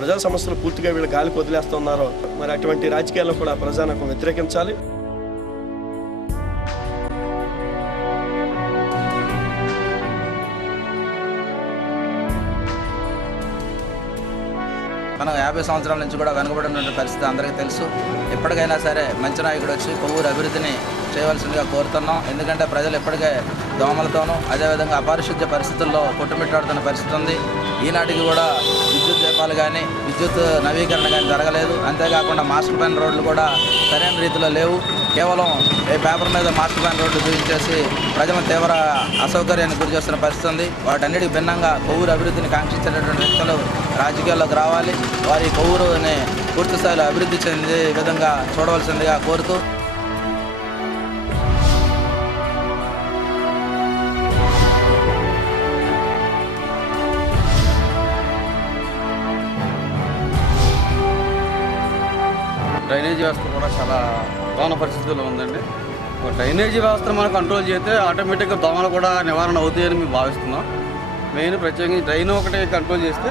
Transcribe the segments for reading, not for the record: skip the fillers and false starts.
ప్రజా సమస్యలు పూర్తిగా వీళ్ళు గాలికి వదిలేస్తున్నారో మరి అటువంటి రాజకీయాల్లో కూడా ప్రజానీకం వ్యతిరేకించాలి. మనం 50 సంవత్సరాల నుంచి కూడా వెనుకబడిన పరిస్థితి అందరికీ తెలుసు. ఎప్పటికైనా సరే మంచి నాయకుడు వచ్చి కొవ్వూరు అభివృద్ధిని చేయవలసిందిగా కోరుతున్నాం. ఎందుకంటే ప్రజలు ఎప్పటికే దోమలతోనూ అదేవిధంగా అపారిశుద్ధ్య పరిస్థితుల్లో కొట్టుమిట్టాడుతున్న పరిస్థితి ఉంది. ఈనాటికి కూడా విద్యుత్ దీపాలు కానీ విద్యుత్ నవీకరణ కానీ జరగలేదు. అంతేకాకుండా మాస్టర్ ప్లాన్ రోడ్లు కూడా సరైన రీతిలో లేవు. కేవలం పేపర్ మీద మాస్టర్ ప్లాన్ రోడ్లు చూపించేసి ప్రజలను తీవ్ర అసౌకర్యానికి గురి చేస్తున్న పరిస్థితి ఉంది. వాటన్నిటికి భిన్నంగా కొవ్వూరు అభివృద్ధిని కాంక్షించేటటువంటి వ్యక్తులు రాజకీయాల్లోకి రావాలి. వారి కొవ్వూరుని పూర్తి స్థాయిలో అభివృద్ధి చెందే విధంగా చూడవలసిందిగా కోరుతూ డ్రైనేజీ వ్యవస్థ కూడా చాలా దోమల పరిస్థితుల్లో ఉందండి. డ్రైనేజీ వ్యవస్థను మనం కంట్రోల్ చేస్తే ఆటోమేటిక్గా దోమలు కూడా నివారణ అవుతాయని మేము భావిస్తున్నాం. మెయిన్ ప్రత్యేకించి డ్రైన్ ఒకటి కంట్రోల్ చేస్తే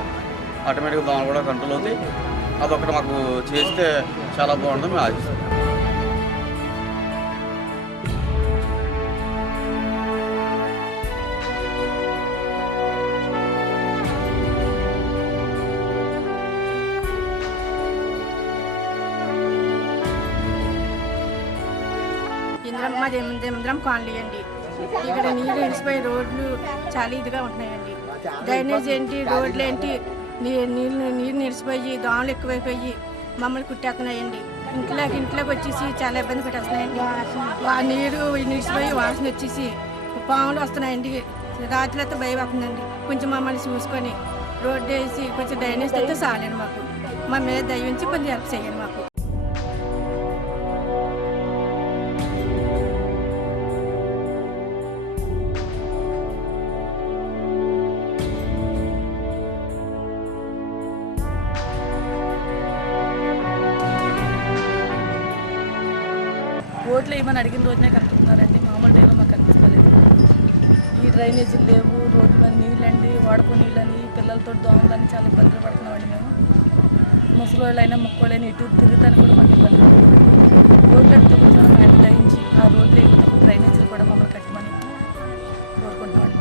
ఆటోమేటిక్గా దోమలు కూడా కంట్రోల్ అవుతాయి. అదొకటి మాకు చేస్తే చాలా బాగుంటుంది మేము ఆశిస్తాం. ఇంద్రం కాలనీ అండి. ఇక్కడ నీళ్ళు నిలిచిపోయి రోడ్లు చాలా ఇదిగా ఉంటున్నాయండి. డ్రైనేజ్ ఏంటి, రోడ్లు ఏంటి, నీరు నిలిచిపోయి దోమలు ఎక్కువైపోయి మమ్మల్ని కుట్టేస్తున్నాయండి. ఇంట్లోకి వచ్చేసి చాలా ఇబ్బంది పెట్టేస్తున్నాయండి. నీరు నిలిచిపోయి వాసన వచ్చేసి పాములు వస్తున్నాయండి. రాత్రి అయితే భయం అవుతుందండి. కొంచెం మమ్మల్ని చూసుకొని రోడ్డు వేసి కొంచెం డ్రైనేజ్ అయితే చాలండి. మాకు మా మీద దయించి కొంచెం హెల్ప్ చేయండి. మాకు రోడ్లు ఏమని అడిగిన రోజునే కనిపిస్తున్నారండి. మామూలు టైంలో మాకు కనిపిస్తలేదు. ఈ డ్రైనేజీలు లేవు, రోడ్ల మీద నీళ్ళండి, వాడుకో నీళ్ళని, పిల్లలతో దోమలని చాలా ఇబ్బందులు పడుతున్నామండి. మేము ముసలివాళ్ళైనా మొక్కలైనా ఇటు తిరుగుతానికి కూడా మాకు ఇబ్బంది పడుతుంది. రోడ్లు అంటే కొంచెం ఆయన దయించి ఆ రోడ్లు ఏమైనా డ్రైనేజీలు కూడా మమ్మల్ని కట్టమని కోరుకుంటున్నామండి.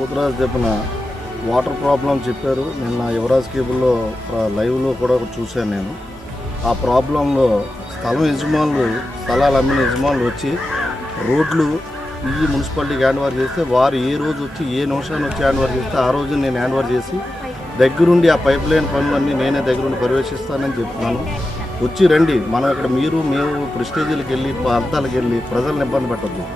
పోతురాజు చెప్పిన వాటర్ ప్రాబ్లం చెప్పారు. నిన్న యువరాజ్ కేబుల్లో లైవ్లో కూడా చూశాను నేను. ఆ ప్రాబ్లంలో స్థలాలు అమ్మిన యజమానులు వచ్చి రోడ్లు ఈ మున్సిపాలిటీకి హ్యాండ్ ఓవర్ చేస్తే వారు ఏ రోజు వచ్చి ఏ నిమిషాన్ని వచ్చి హ్యాండ్ ఓవర్ చేస్తే ఆ రోజు నేను హ్యాండ్ ఓవర్ చేసి దగ్గరుండి ఆ పైప్ లైన్ పనులన్నీ నేనే దగ్గరుండి పర్యవేక్షిస్తానని చెప్తున్నాను. వచ్చి రండి. మనం ఇక్కడ మేము ప్రెస్టేజీలకు వెళ్ళి ప్రాంతాలకు వెళ్ళి ప్రజలను ఇబ్బంది పెట్టద్దు.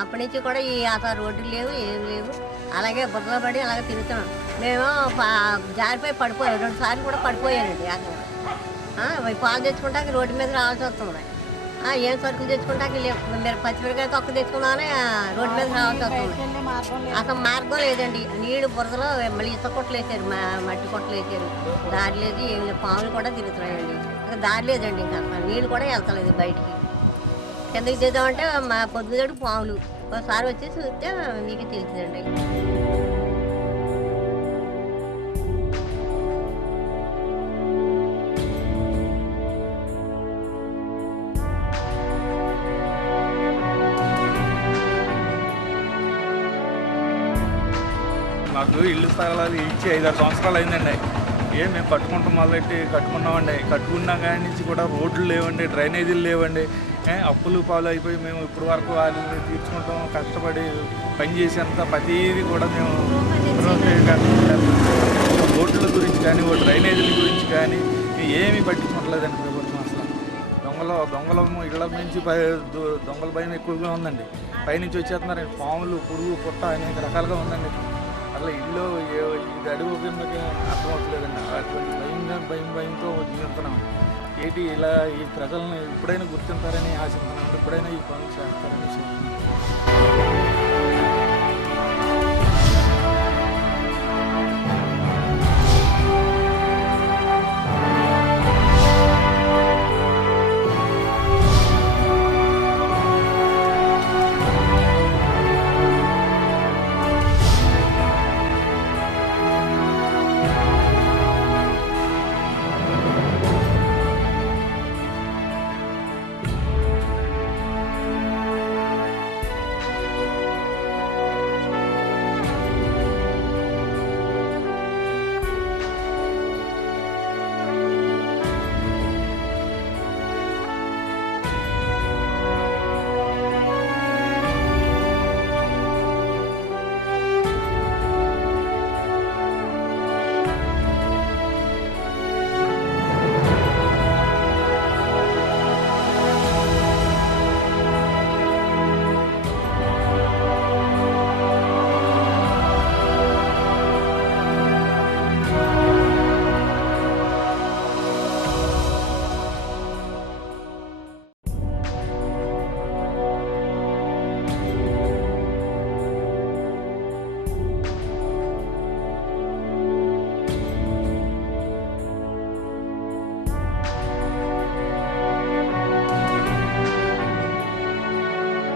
అప్పటి నుంచి కూడా ఈ రోడ్లు లేవు, ఏం లేవు. అలాగే బుర్రలో పడి అలాగే తిరుగుతున్నాం. మేము జారిపోయి పడిపోయాం, 2 సార్లు కూడా పడిపోయానండి. పాలు తెచ్చుకుంటాకి రోడ్డు మీద రావాల్సి వస్తుంది. ఏం సరుకులు తెచ్చుకుంటాకి లేవు. మీరు పచ్చిమిరకాయ తొక్క తెచ్చుకుందామని రోడ్డు మీద రావాల్సి వస్తుంది. అసలు మార్గం లేదండి. నీళ్ళు బురదలో మళ్ళీ ఇసుక కొట్లు వేసారు, మట్టి కొట్లు వేసారు. దారి లేదు, ఏం లేదు. పాములు కూడా తిరుగుతున్నాయండి. ఇంకా దారి లేదండి. ఇంకా నీళ్ళు కూడా వెళ్తలేదు బయటికి. కిందకి చేద్దామంటే మా పొద్దుగడు పాములు. ఒకసారి వచ్చి చూస్తే మీకు తెలుస్తుందండి. మాకు ఇల్లు స్థలాలు ఇచ్చి 5-6 సంవత్సరాలు అయిందండి. మేము కట్టుకుంటాం మొదలెట్టి కట్టుకున్నామండి. కట్టుకున్నా కానీ నుంచి కూడా రోడ్లు లేవండి, డ్రైనేజీలు లేవండి. అప్పులు పాలు అయిపోయి మేము ఇప్పుడు వరకు వాటిని తీర్చుకుంటాం. కష్టపడి పని చేసేంత ప్రతిదీ కూడా మేము రోడ్ల గురించి కానీ డ్రైనేజీల గురించి కానీ ఏమీ పట్టించుకోవట్లేదండి ప్రభుత్వం. అసలు దొంగల ఇళ్ళ నుంచి దొంగల భయం ఎక్కువగా ఉందండి. పైనుంచి వచ్చేస్తున్నారండి, పాములు, పురుగు, పుట్ట అనేక రకాలుగా ఉందండి. అసలు ఇల్లు ఇది అడుగు కిందకి అర్థమవుతలేదండి. అటువంటి భయంతో జీవిస్తున్నాం. ఏంటి ఇలా ఈ ప్రజలను ఎప్పుడైనా గుర్తింటారని ఆశిస్తున్నాం, ఎప్పుడైనా ఈ పనులు చేస్తారని